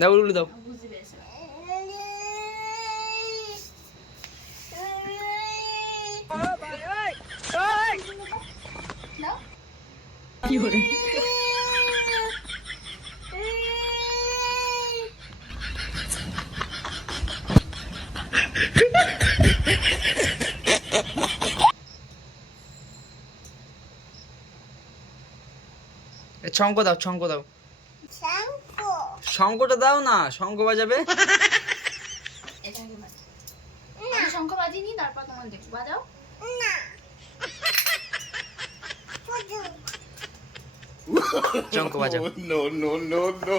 দাও উলু দাও। কি করে শঙ্খ দাও, শঙ্খ দাও, শঙ্খটা দাও না, শঙ্খ বাজাবে। শঙ্খ বাজিনি, তারপর তোমার দেখো বাজাও। শঙ্খ বাজাও। No no no no.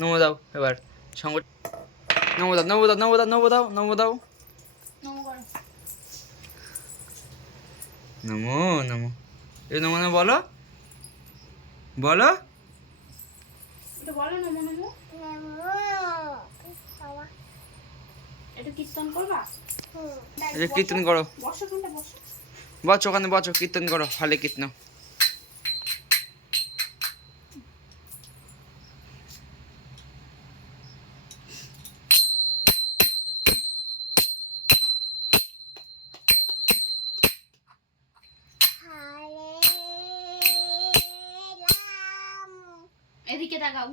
নমো দাও এবার শঙ্খ। নমো দাও, নমো দাও, নমো দাও, নমো দাও, নমো দাও। নমো নমো, এ নমো নমো বলো, বলো। এটা বলো নমো নমো। এটা কীর্তন করবা? এটা কীর্তন করো। বসো, কোনটা বসো। বসো ওখানে, বসো, কীর্তন করো, ভালো কীর্তন। এদিকে তাকাও।